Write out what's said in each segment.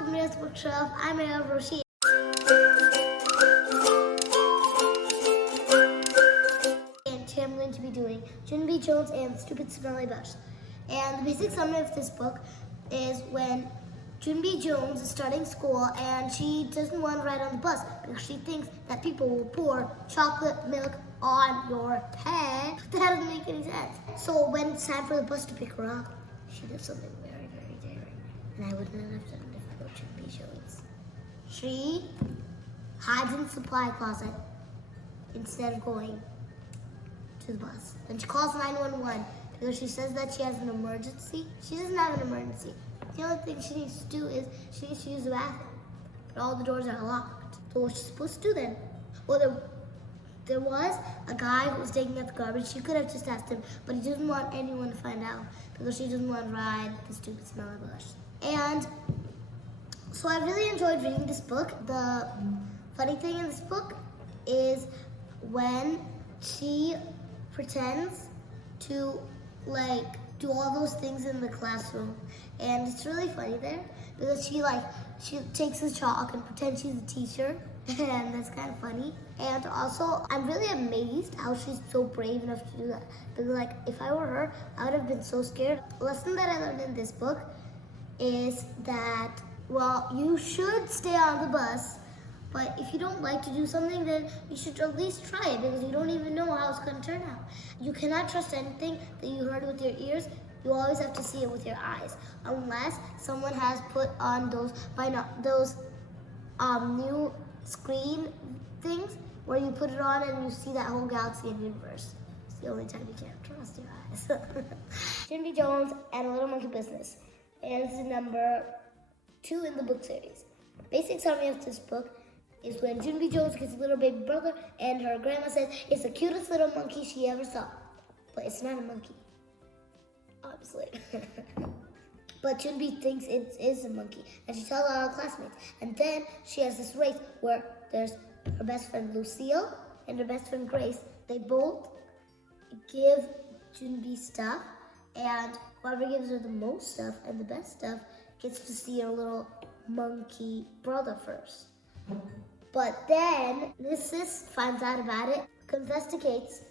welcome to the Bookshelf. I'm Roshi. And today I'm going to be doing Junie B Jones and the Stupid Smelly Bush. And the basic summary of this book is when Junie B Jones is starting school and she doesn't want to ride on the bus because she thinks that people will pour chocolate milk on your head. That doesn't make any sense. So when it's time for the bus to pick her up, she does something very, very daring. And I would not have done it if I were Junie B Jones. She hides in the supply closet instead of going to the bus. And she calls 911 because she says that she has an emergency. She doesn't have an emergency. The only thing she needs to do is she needs to use the bathroom. But all the doors are locked. So what's she supposed to do then? Well, there was a guy who was taking out the garbage. She could have just asked him, but he doesn't want anyone to find out because she doesn't want to ride the stupid smelly bush. And so I really enjoyed reading this book. The funny thing in this book is when she pretends to do all those things in the classroom, and it's really funny there because she takes the chalk and pretends she's a teacher, and that's kind of funny. And also I'm really amazed how she's so brave enough to do that because if I were her, I would have been so scared. The lesson that I learned in this book is that, well, you should stay on the bus, but if you don't like to do something, then you should at least try it because you don't even know how it's going to turn out. You cannot trust anything that you heard with your ears. You always have to see it with your eyes, unless someone has put on those new screen things where you put it on and you see that whole galaxy and universe. It's the only time you can't trust your eyes. Junie B Jones and a Little Monkey Business. And this is number 2 in the book series. Basic summary of this book is when Junie B Jones gets a little baby brother and her grandma says it's the cutest little monkey she ever saw. But it's not a monkey, obviously. But Junie B thinks it is a monkey, and she tells all her classmates. And then she has this race where there's her best friend Lucille and her best friend Grace. They both give Junie B stuff, and whoever gives her the most stuff and the best stuff gets to see her little monkey brother first. But then Mrs. finds out about it, investigates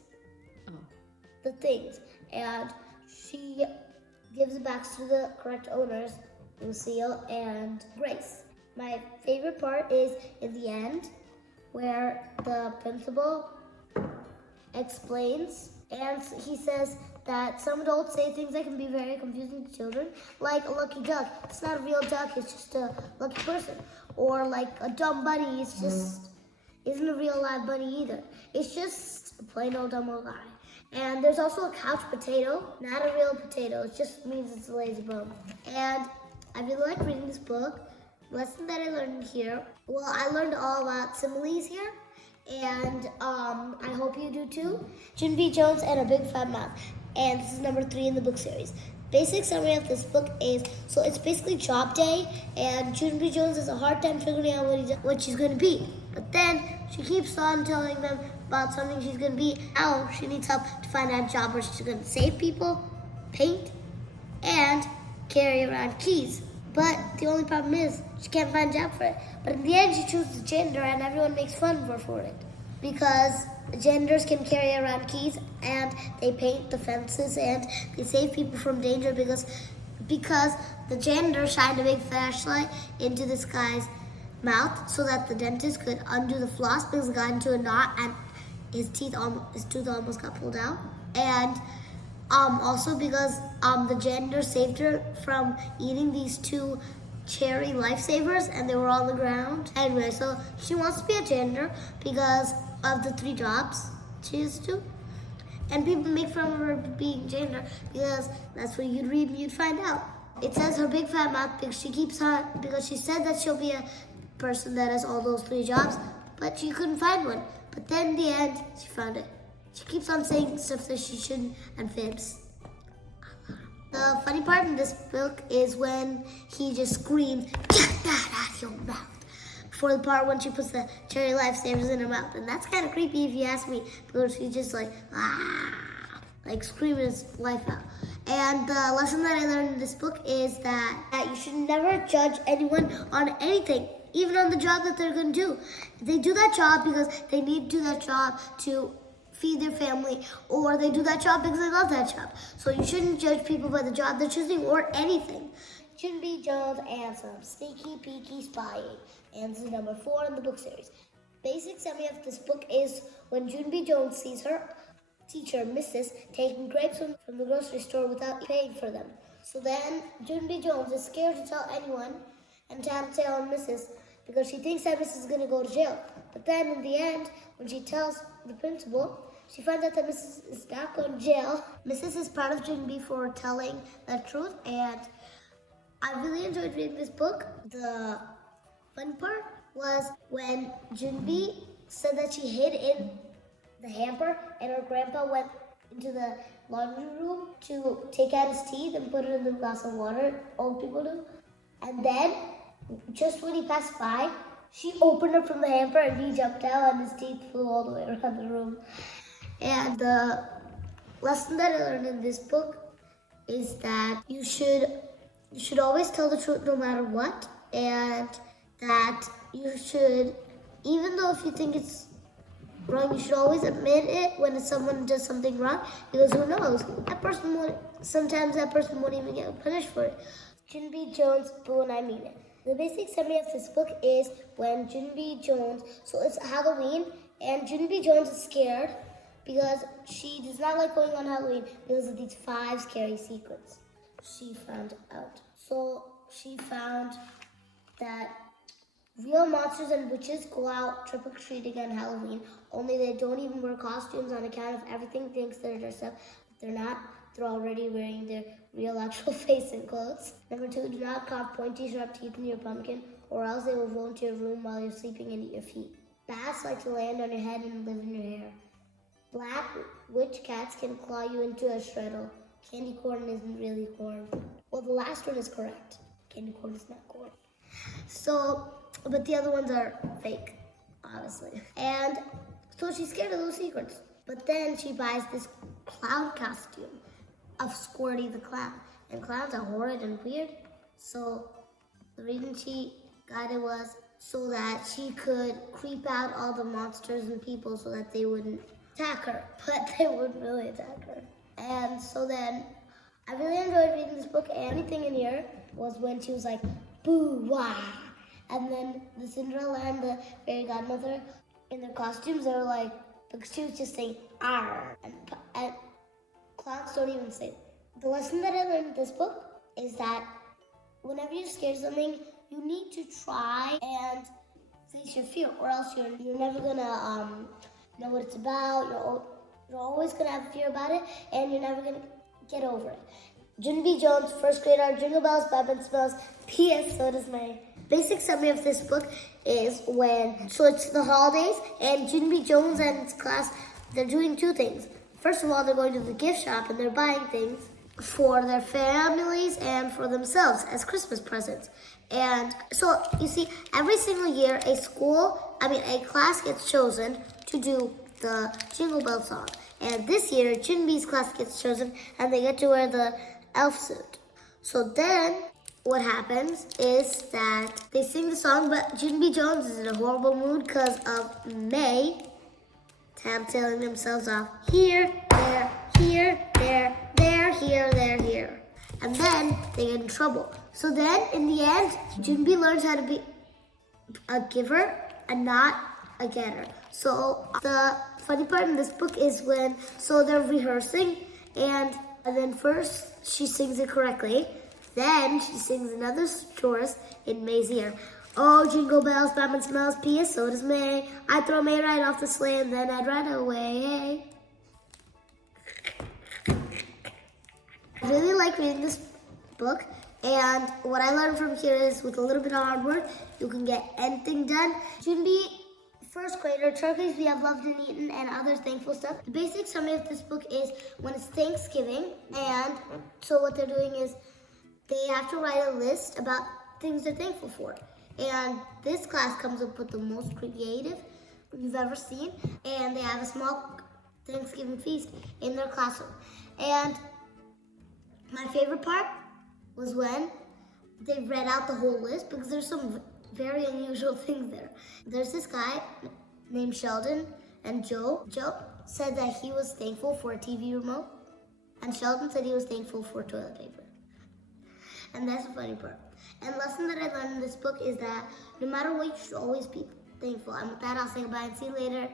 the things, and she gives it back to the correct owners, Lucille and Grace. My favorite part is in the end where the principal explains, and he says that some adults say things that can be very confusing to children, like a lucky duck. It's not a real duck, it's just a lucky person. Or like a dumb bunny, it's just isn't a real live bunny either. It's just a plain old dumb old guy. And there's also a couch potato, not a real potato. It just means it's a lazy bum. And I really like reading this book. Lesson that I learned here, well, I learned all about similes here. And I hope you do too. Junie B Jones and a Big Fat Mouth. And this is number 3 in the book series. Basic summary of this book is, so it's basically job day, and Junie B Jones has a hard time figuring out what she's going to be. But then she keeps on telling them about something she's going to be. Now she needs help to find out a job where she's going to save people, paint, and carry around keys. But the only problem is she can't find a job for it. But in the end, she chooses gender, and everyone makes fun of her for it. Because genders can carry around keys, and they paint the fences, and they save people from danger because the gender shined a big flashlight into this guy's mouth so that the dentist could undo the floss because it got into a knot and his tooth almost got pulled out. And also because the gender saved her from eating these 2 cherry lifesavers, and they were on the ground. Anyway, so she wants to be a gender because of the 3 jobs she used to. And people make fun of her being gender because that's what you'd read and you'd find out. It says her big fat mouth because she said that she'll be a person that has all those 3 jobs, but she couldn't find one. But then in the end, she found it. She keeps on saying stuff that she shouldn't and fibs. The funny part in this book is when he just screams, "Get that out of your mouth," for the part when she puts the cherry lifesavers in her mouth. And that's kind of creepy if you ask me, because she's just like like scream his life out. And the lesson that I learned in this book is that you should never judge anyone on anything, even on the job that they're going to do. They do that job because they need to do that job to feed their family, or they do that job because they love that job. So you shouldn't judge people by the job they're choosing or anything. Junie B. Jones and some sneaky peeky spying. And this is number 4 in the book series. Basic summary of this book is when Junie B. Jones sees her teacher, Mrs., taking grapes from the grocery store without paying for them. So then Junie B. Jones is scared to tell anyone and to have to tell Mrs. because she thinks that Mrs. is going to go to jail. But then in the end, when she tells the principal, she finds out that Mrs. is not going to jail. Mrs. is proud of Junie B. for telling the truth, and I really enjoyed reading this book. The fun part was when Junie B. said that she hid in the hamper and her grandpa went into the laundry room to take out his teeth and put it in the glass of water, old people do. And then, just when he passed by, she opened it from the hamper and he jumped out and his teeth flew all the way around the room. And the lesson that I learned in this book is that you should always tell the truth no matter what, and that you should, even though if you think it's wrong, you should always admit it when someone does something wrong, because who knows, sometimes that person won't even get punished for it. Junie B. Jones, boo, and I mean it. The basic summary of this book is when Junie B. Jones, so it's Halloween, and Junie B. Jones is scared because she does not like going on Halloween because of these 5 scary secrets she found out. So she found that real monsters and witches go out trick-or-treating on Halloween, only they don't even wear costumes on account of everything thinks they're dressed up, but they're not. They're already wearing their real actual face and clothes. Number 2, do not carve pointy sharp teeth in your pumpkin, or else they will roll into your room while you're sleeping and eat your feet. Bats like to land on your head and live in your hair. Black witch cats can claw you into a shreddle. Candy corn isn't really corn. Well, the last one is correct. Candy corn is not corn. So, but the other ones are fake, obviously. And so she's scared of those secrets. But then she buys this clown costume of Squirty the Clown. And clowns are horrid and weird. So the reason she got it was so that she could creep out all the monsters and people so that they wouldn't attack her. But they wouldn't really attack her. And so then I really enjoyed reading this book. Anything in here was when she was like, boo, wah. And then the Cinderella and the fairy godmother in their costumes, they were like, because she was just saying, arr. And clowns don't even say it. The lesson that I learned in this book is that whenever you're scared of something, you need to try and face your fear, or else you're never gonna know what it's about. You're always gonna have fear about it, and you're never gonna get over it. Junie B. Jones, first grader, Jingle Bells, Smells, P.S. So does my basic summary of this book is so it's the holidays, and Junie B. Jones and his class, they're doing 2 things. First of all, they're going to the gift shop and they're buying things for their families and for themselves as Christmas presents. And so, you see, every single year, a class gets chosen to do the Jingle Bell song. And this year, Junie B's class gets chosen and they get to wear the elf suit. So then, what happens is that they sing the song, but Junie B. Jones is in a horrible mood because of May tab-tailing themselves off here, there, here, there, there, here, there, here. And then they get in trouble. So then, in the end, Junie B learns how to be a giver and not a getter. So the funny part in this book is so they're rehearsing, and then first she sings it correctly. Then she sings another chorus in May's ear. Oh, jingle bells, Batman smells, P.S. So does May. I'd throw May right off the sleigh and then I'd run away. I really like reading this book, and what I learned from here is with a little bit of hard work, you can get anything done. Junie B, first grader, turkeys we have loved and eaten, and other thankful stuff. The basic summary of this book is when it's Thanksgiving, and so what they're doing is they have to write a list about things they're thankful for. And this class comes up with the most creative you've ever seen, and they have a small Thanksgiving feast in their classroom. And my favorite part was when they read out the whole list, because there's some very unusual things there. There's this guy named Sheldon, and Joe said that he was thankful for a TV remote, and Sheldon said he was thankful for toilet paper. And that's the funny part. And the lesson that I learned in this book is that no matter what, you should always be thankful. And with that, I'll say goodbye and see you later.